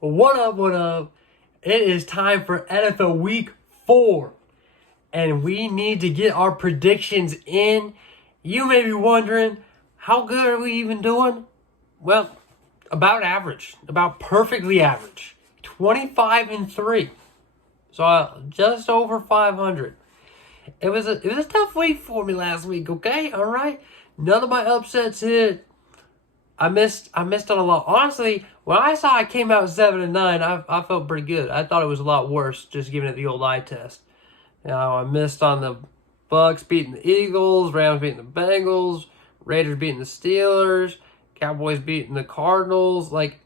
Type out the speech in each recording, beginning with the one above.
What up, what up? It is time for NFL Week 4. And we need to get our predictions in. You may be wondering, how good are we even doing? Well, about average. About perfectly average. 25-3. So just over 500. It was a tough week for me last week, okay? All right? None of my upsets hit. I missed on a lot. Honestly, when I saw I came out 7-9, I felt pretty good. I thought it was a lot worse, just giving it the old eye test. I missed on the Bucks beating the Eagles, Rams beating the Bengals, Raiders beating the Steelers, Cowboys beating the Cardinals. Like,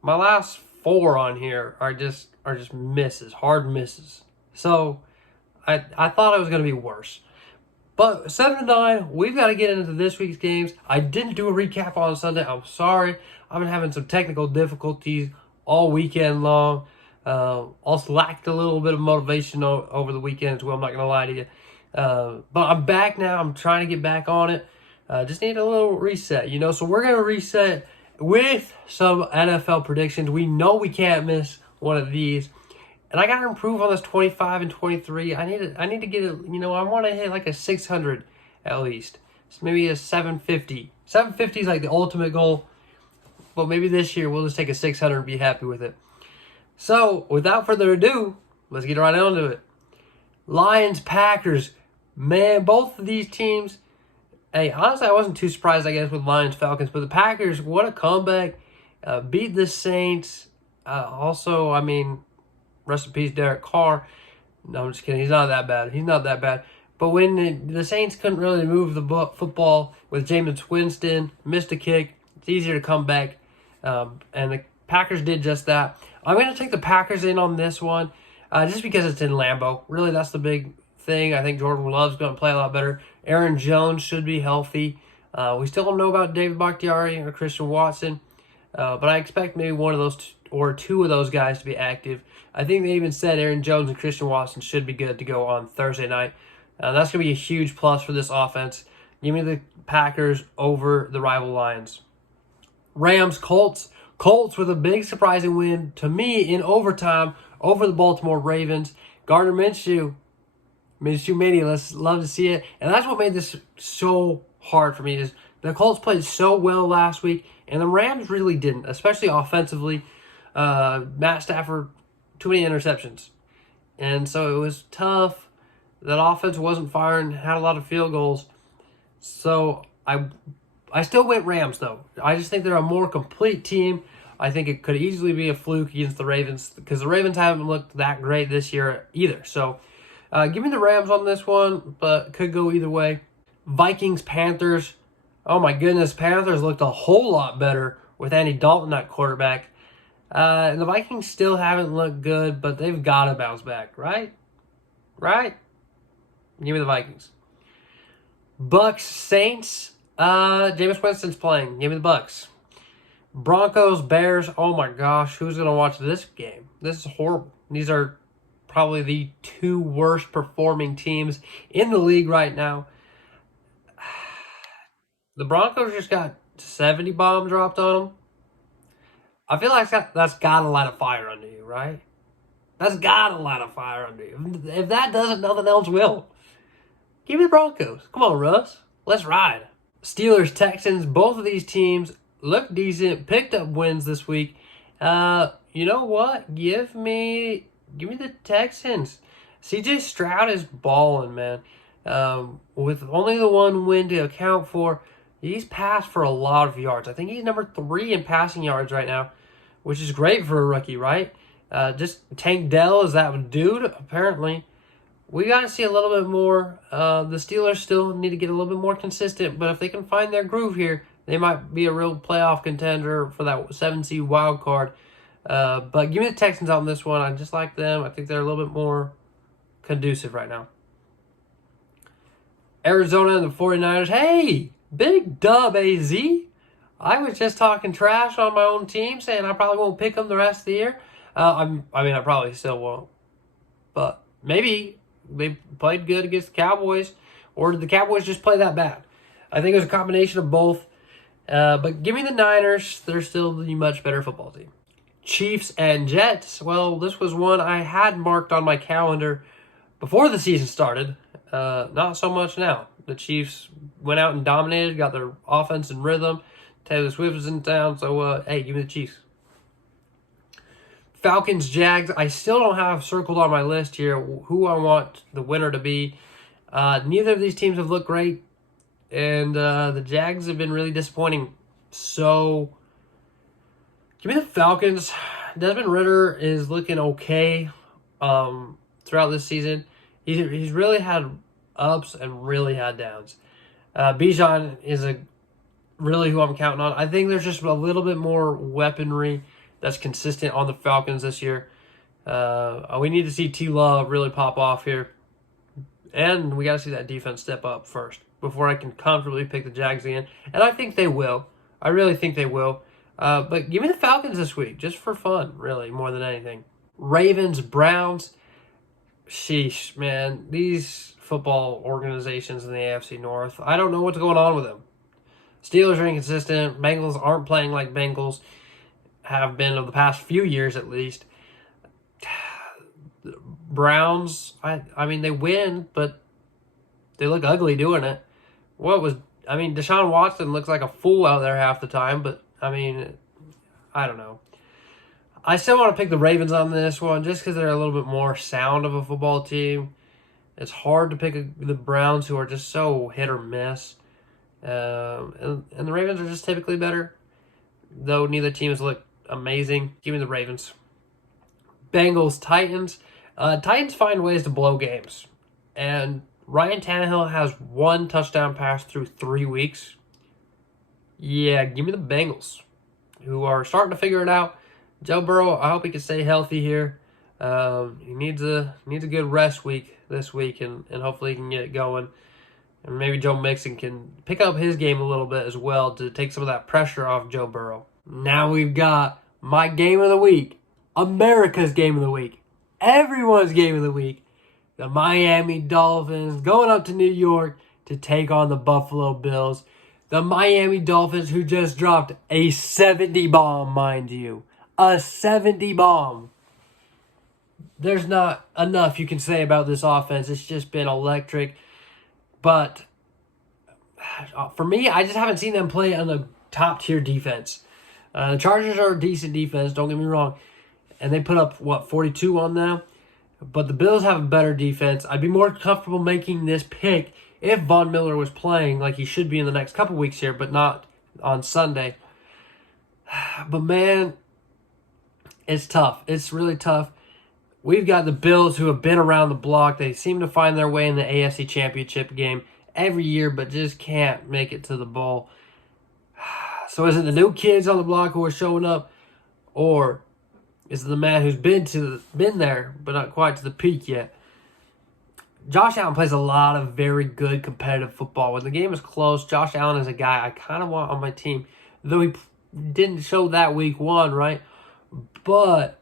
my last 4 on here are just misses, hard misses. So I thought it was gonna be worse. But 7-9, we've got to get into this week's games. I didn't do a recap on Sunday. I'm sorry. I've been having some technical difficulties all weekend long. Also lacked a little bit of motivation over the weekend as well. I'm not going to lie to you. But I'm back now. I'm trying to get back on it. Just need a little reset, So we're going to reset with some NFL predictions. We know we can't miss one of these. And I got to improve on this 25-23. I need to get it, I want to hit like a 600 at least. So maybe a 750. 750 is like the ultimate goal. But maybe this year we'll just take a 600 and be happy with it. So, without further ado, let's get right on to it. Lions, Packers. Man, both of these teams. Hey, honestly, I wasn't too surprised, I guess, with Lions, Falcons. But the Packers, what a comeback. Beat the Saints. Rest in peace, Derek Carr. No, I'm just kidding. He's not that bad. But when the Saints couldn't really move the football with Jameis Winston, missed a kick, it's easier to come back. And the Packers did just that. I'm going to take the Packers in on this one just because it's in Lambeau. Really, that's the big thing. I think Jordan Love's going to play a lot better. Aaron Jones should be healthy. We still don't know about David Bakhtiari or Christian Watson. But I expect maybe one of those or two of those guys to be active. I think they even said Aaron Jones and Christian Watson should be good to go on Thursday night. That's going to be a huge plus for this offense. Give me the Packers over the rival Lions. Rams, Colts. Colts with a big surprising win to me in overtime over the Baltimore Ravens. Gardner Minshew Mania, let's love to see it. And that's what made this so hard for me is the Colts played so well last week, and the Rams really didn't, especially offensively. Matt Stafford, too many interceptions. And so it was tough. That offense wasn't firing, had a lot of field goals. So I still went Rams, though. I just think they're a more complete team. I think it could easily be a fluke against the Ravens because the Ravens haven't looked that great this year either. So give me the Rams on this one, but could go either way. Vikings, Panthers. Oh, my goodness. Panthers looked a whole lot better with Andy Dalton at quarterback. And the Vikings still haven't looked good, but they've got to bounce back, right? Right? Give me the Vikings. Bucks, Saints. Jameis Winston's playing. Give me the Bucks. Broncos, Bears. Oh my gosh, who's going to watch this game? This is horrible. These are probably the 2 worst performing teams in the league right now. The Broncos just got 70 bombs dropped on them. I feel like that's got to light a fire under you, right? That's got to light a fire under you. If that doesn't, nothing else will. Give me the Broncos. Come on, Russ. Let's ride. Steelers, Texans, both of these teams look decent. Picked up wins this week. You know what? Give me the Texans. CJ Stroud is balling, man. With only the 1 win to account for, he's passed for a lot of yards. I think he's number 3 in passing yards right now, which is great for a rookie, right? Just Tank Dell is that dude, apparently. We got to see a little bit more. The Steelers still need to get a little bit more consistent, but if they can find their groove here, they might be a real playoff contender for that 7 seed wild card. But give me the Texans on this one. I just like them. I think they're a little bit more conducive right now. Arizona and the 49ers. Hey, big dub, AZ. I was just talking trash on my own team, saying I probably won't pick them the rest of the year. I probably still won't. But maybe they played good against the Cowboys, or did the Cowboys just play that bad? I think it was a combination of both. But give me the Niners. They're still the much better football team. Chiefs and Jets. Well, this was one I had marked on my calendar before the season started. Not so much now. The Chiefs went out and dominated, got their offense in rhythm. Taylor Swift was in town, so hey, give me the Chiefs. Falcons, Jags. I still don't have circled on my list here who I want the winner to be. Neither of these teams have looked great, and the Jags have been really disappointing. So, give me the Falcons. Desmond Ridder is looking okay throughout this season. He's really had ups and really had downs. Bijan is really who I'm counting on. I think there's just a little bit more weaponry that's consistent on the Falcons this year. We need to see T-Law really pop off here. And we got to see that defense step up first before I can comfortably pick the Jags again. And I think they will. I really think they will. But give me the Falcons this week, just for fun, really, more than anything. Ravens, Browns. Sheesh, man. These football organizations in the AFC North, I don't know what's going on with them. Steelers are inconsistent. Bengals aren't playing like Bengals have been over the past few years, at least. Browns, I mean, they win, but they look ugly doing it. Deshaun Watson looks like a fool out there half the time, but, I mean, I don't know. I still want to pick the Ravens on this one just because they're a little bit more sound of a football team. It's hard to pick the Browns, who are just so hit or miss. And the Ravens are just typically better, though neither team has looked amazing. Give me the Ravens. Bengals, Titans. Titans find ways to blow games. And Ryan Tannehill has 1 touchdown pass through 3 weeks. Yeah, give me the Bengals, who are starting to figure it out. Joe Burrow, I hope he can stay healthy here. He needs a good rest week this week, and hopefully he can get it going. And maybe Joe Mixon can pick up his game a little bit as well to take some of that pressure off Joe Burrow. Now we've got my game of the week, America's game of the week, everyone's game of the week. The Miami Dolphins going up to New York to take on the Buffalo Bills. The Miami Dolphins, who just dropped a 70 bomb, mind you. A 70 bomb. There's not enough you can say about this offense. It's just been electric. But for me, I just haven't seen them play on a top-tier defense. The Chargers are a decent defense, don't get me wrong. And they put up, 42 on them? But the Bills have a better defense. I'd be more comfortable making this pick if Von Miller was playing like he should be in the next couple weeks here, but not on Sunday. But, man, it's tough. It's really tough. We've got the Bills, who have been around the block. They seem to find their way in the AFC Championship game every year, but just can't make it to the bowl. So is it the new kids on the block who are showing up, or is it the man who's been there, but not quite to the peak yet? Josh Allen plays a lot of very good competitive football. When the game is close, Josh Allen is a guy I kind of want on my team, though he didn't show that week 1, right? But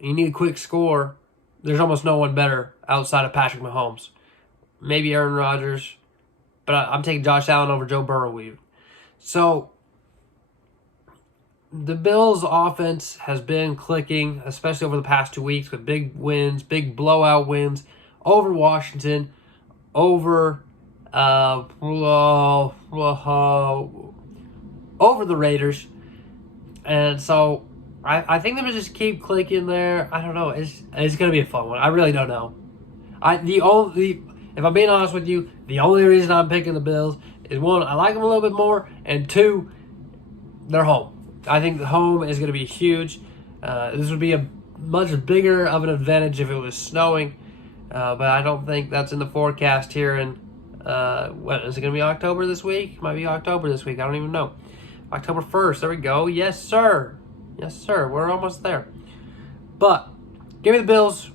you need a quick score. There's almost no one better outside of Patrick Mahomes. Maybe Aaron Rodgers. But I'm taking Josh Allen over Joe Burrow even. So, the Bills' offense has been clicking, especially over the past 2 weeks, with big wins, big blowout wins over Washington, over the Raiders. And so I think they're just keep clicking there. I don't know. It's going to be a fun one. I really don't know. If I'm being honest with you, the only reason I'm picking the Bills is, 1, I like them a little bit more, and 2, they're home. I think the home is going to be huge. This would be a much bigger of an advantage if it was snowing, but I don't think that's in the forecast here. And what is it going to be, October this week? It might be October this week. I don't even know. October 1st. There we go. Yes, sir. Yes, sir. We're almost there. But give me the Bills.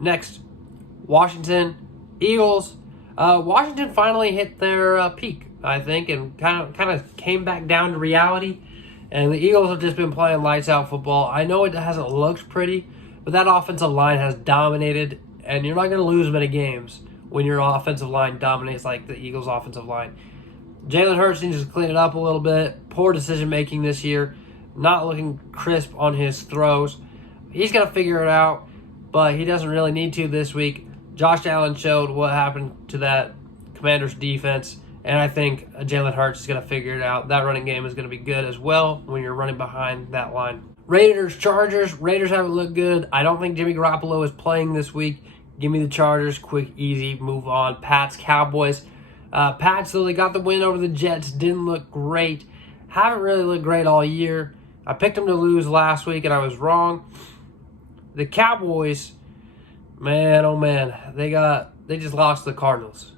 Next, Washington, Eagles. Washington finally hit their peak, I think, and kind of came back down to reality. And the Eagles have just been playing lights out football. I know it hasn't looked pretty, but that offensive line has dominated, and you're not going to lose many games when your offensive line dominates like the Eagles' offensive line. Jalen Hurts needs to clean it up a little bit. Poor decision making this year. not looking crisp on his throws. He's going to figure it out, but he doesn't really need to this week. Josh Allen showed what happened to that Commanders defense, and I think Jalen Hurts is going to figure it out. That running game is going to be good as well when you're running behind that line. Raiders, Chargers. Raiders haven't looked good. I don't think Jimmy Garoppolo is playing this week. Give me the Chargers. Quick, easy, move on. Pats, Cowboys. Pats, though they got the win over the Jets, didn't look great. Haven't really looked great all year. I picked them to lose last week, and I was wrong. The Cowboys, man, oh man, they just lost to the Cardinals.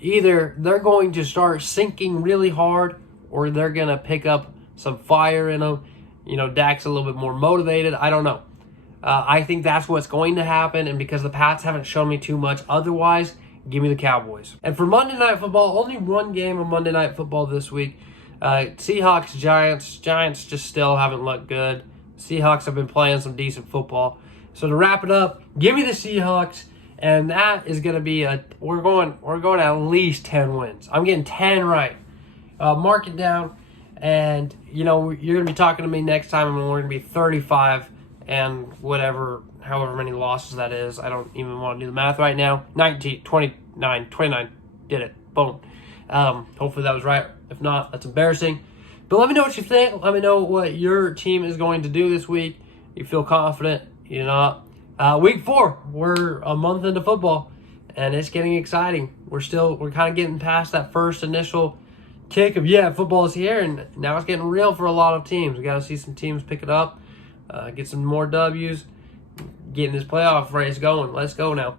Either they're going to start sinking really hard, or they're going to pick up some fire in them. Dak's a little bit more motivated. I don't know. I think that's what's going to happen, and because the Pats haven't shown me too much otherwise, give me the Cowboys. And for Monday Night Football, only one game of Monday Night Football this week. Seahawks, Giants. Giants just still haven't looked good. Seahawks have been playing some decent football. So to wrap it up, give me the Seahawks, and that is going to be we're going at least 10 wins. I'm getting 10 right. Mark it down, and you're going to be talking to me next time, and we're going to be 35 and however many losses that is. I don't even want to do the math right now. 29. Did it. Boom. Hopefully that was right. If not, that's embarrassing. But let me know what you think. Let me know what your team is going to do this week. You feel confident? You're not. Week 4, we're a month into football, and it's getting exciting. We're kind of getting past that first initial kick of, football is here, and now it's getting real for a lot of teams. We got to see some teams pick it up, get some more W's, getting this playoff race going. Let's go now.